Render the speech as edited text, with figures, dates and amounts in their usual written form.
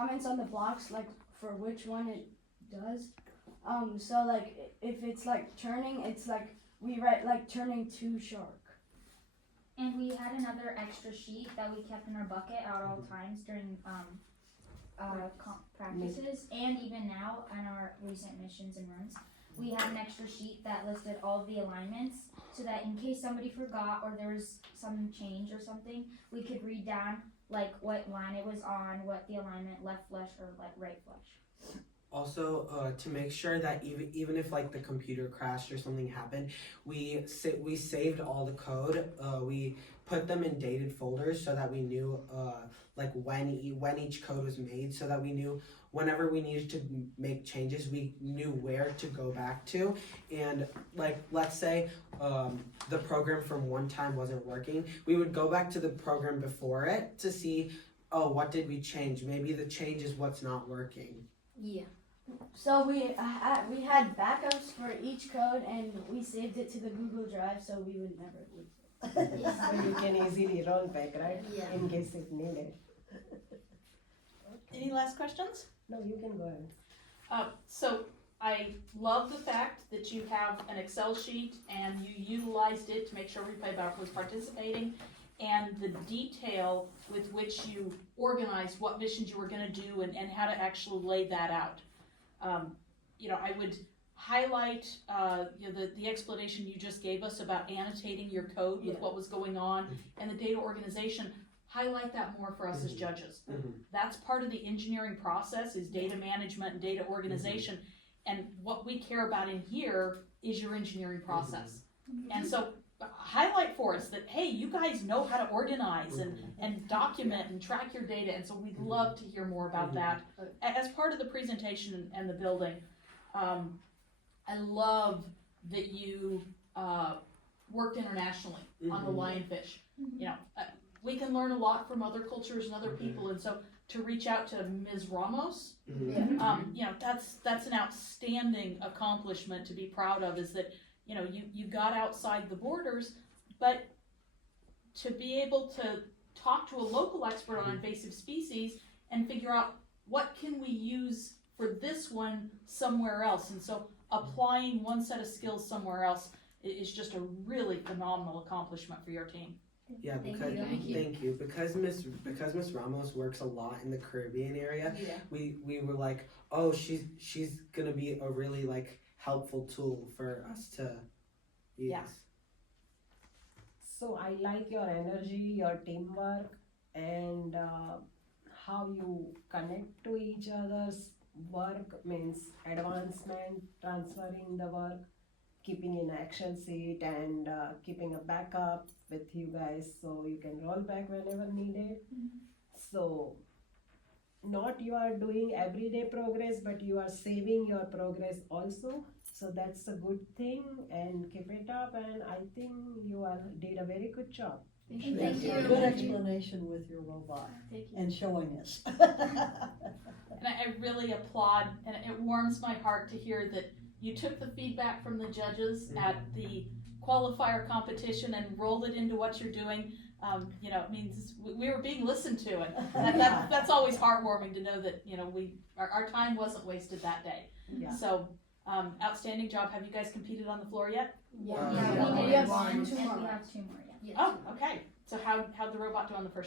comments on the blocks like for which one it does. So like if it's like turning, it's like we write like turning to shark. And we had another extra sheet that we kept in our bucket at all times during practices, and even now on our recent missions and runs. We had an extra sheet that listed all of the alignments, so that in case somebody forgot or there was some change or something, we could read down like what line it was on, what the alignment left flush or like right flush. Also, to make sure that even if like the computer crashed or something happened, we saved all the code. We put them in dated folders so that we knew like when each code was made, so that we knew whenever we needed to make changes, we knew where to go back to. And like let's say the program from one time wasn't working, we would go back to the program before it to see, oh, what did we change? Maybe the change is what's not working. Yeah. So we had backups for each code, and we saved it to the Google Drive so we would never lose it. So you can easily roll back, right? Yeah. In case if needed. Any last questions? No, you can go ahead. So I love the fact that you have an Excel sheet and you utilized it to make sure Replay Bar was participating, and the detail with which you organized what missions you were going to do and how to actually lay that out. I would highlight the explanation you just gave us about annotating your code with what was going on and the data organization. Highlight that more for us as judges. That's part of the engineering process, is data management and data organization. And what we care about in here is your engineering process. And so highlight for us that, hey, you guys know how to organize and document and track your data. And so we'd love to hear more about that as part of the presentation and the building. I love that you worked internationally on the lionfish. We can learn a lot from other cultures and other people, and so to reach out to Ms. Ramos, that's an outstanding accomplishment to be proud of, is that you got outside the borders, but to be able to talk to a local expert on invasive species and figure out what can we use for this one somewhere else. And so applying one set of skills somewhere else is just a really phenomenal accomplishment for your team. Yeah, because thank you. Because Miss Ramos works a lot in the Caribbean area. Yeah. We were like, oh, she's gonna be a really like helpful tool for us to use. Yeah. So I like your energy, your teamwork, and how you connect to each other's work, means advancement, transferring the work, keeping in action sheet, and keeping a backup with you guys so you can roll back whenever needed. So not you are doing everyday progress, but you are saving your progress also. So that's a good thing, and keep it up, and I think you did a very good job. Thank you. Good explanation with your robot and showing us. And I really applaud, and it warms my heart to hear that you took the feedback from the judges at the qualifier competition and rolled it into what you're doing. It means we were being listened to, and that's always heartwarming to know that our time wasn't wasted that day. Yeah. So outstanding job. Have you guys competed on the floor yet? We have one, and we have two more yet. Oh, okay. So how'd the robot do on the first